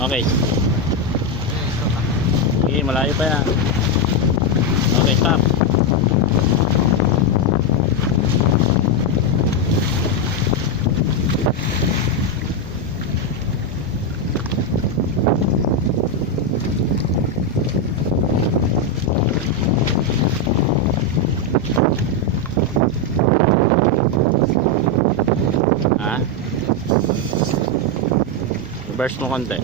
Okay. Sige, malayo pa yan. Okay, stop. Ha? Reverse mo konti.